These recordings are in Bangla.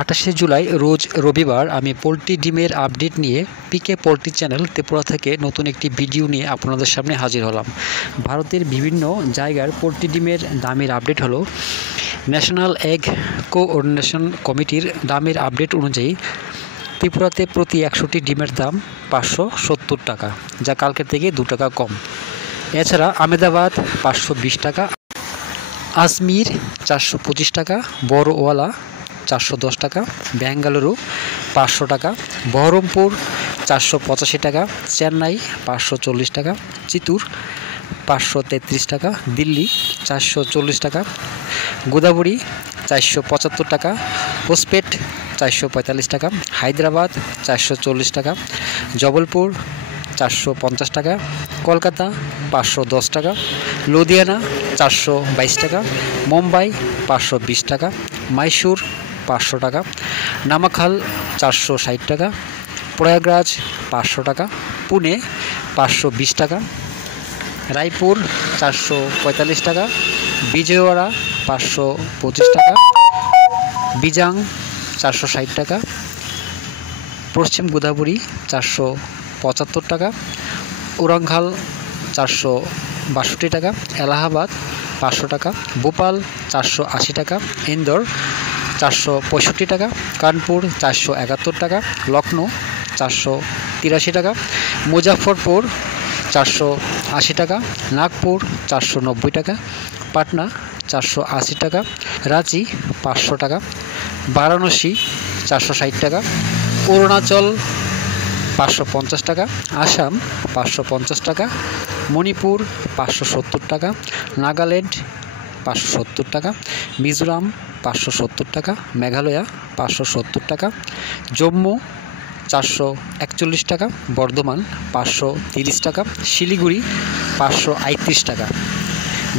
28 জুলাই রোজ রবিবার আমি পোলট্রি ডিমের আপডেট নিয়ে পিকে পোলট্রি চ্যানেল ত্রিপুরা থেকে নতুন একটি ভিডিও নিয়ে আপনাদের সামনে হাজির হলাম। ভারতের বিভিন্ন জায়গার পোলট্রি ডিমের দামের আপডেট হলো ন্যাশনাল এগ কোঅর্ডিনেশন কমিটির দামের আপডেট অনুযায়ী ত্রিপুরাতে প্রতি 100টি ডিমের দাম 570 টাকা, যা কালকের থেকে 2 টাকা কম। এছাড়া আহমেদাবাদ 520 টাকা, আজমির 425 টাকা, বড়ওয়ালা 410 টাকা, বেঙ্গালুরু 500 টাকা, বহরমপুর 485 টাকা, চেন্নাই 540 টাকা, চিত্তুর 533 টাকা, দিল্লি 440 টাকা, গোদাবরী 475 টাকা, হোসপেট 445 টাকা, হায়দ্রাবাদ 440 টাকা, জবলপুর 450 টাকা, কলকাতা 510 টাকা, লুধিয়ানা 422 টাকা, মুম্বাই 520 টাকা, মাইসুর 500 টাকা, নামাখাল 460 টাকা, প্রয়াগরাজ 500 টাকা, পুনে 520 টাকা, রায়পুর 445 টাকা, বিজয়ওয়াড়া 525 টাকা, বিজাং 460 টাকা, পশ্চিম গোদাবরী 475 টাকা, ওরাংখাল 462 টাকা, এলাহাবাদ 500 টাকা, ভোপাল 480 টাকা, ইন্দোর 465 টাকা, কানপুর 471 টাকা, লখনৌ 483 টাকা, মুজাফরপুর 480 টাকা, নাগপুর 490 টাকা, পাটনা 480 টাকা, রাঁচি 500 টাকা, বারাণসী 460 টাকা, অরুণাচল 550 টাকা, আসাম 550 টাকা, মণিপুর 570 টাকা, নাগাল্যান্ড 570 টাকা, মিজোরাম 570 টাকা, মেঘালয়া 570 টাকা, জম্মু 441 টাকা, বর্ধমান 530 টাকা, শিলিগুড়ি 538 টাকা।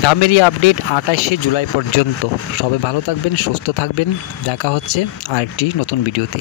দামেরই আপডেট 28 জুলাই পর্যন্ত। সবাই ভালো থাকবেন, সুস্থ থাকবেন। দেখা হচ্ছে আরেকটি নতুন ভিডিওতে।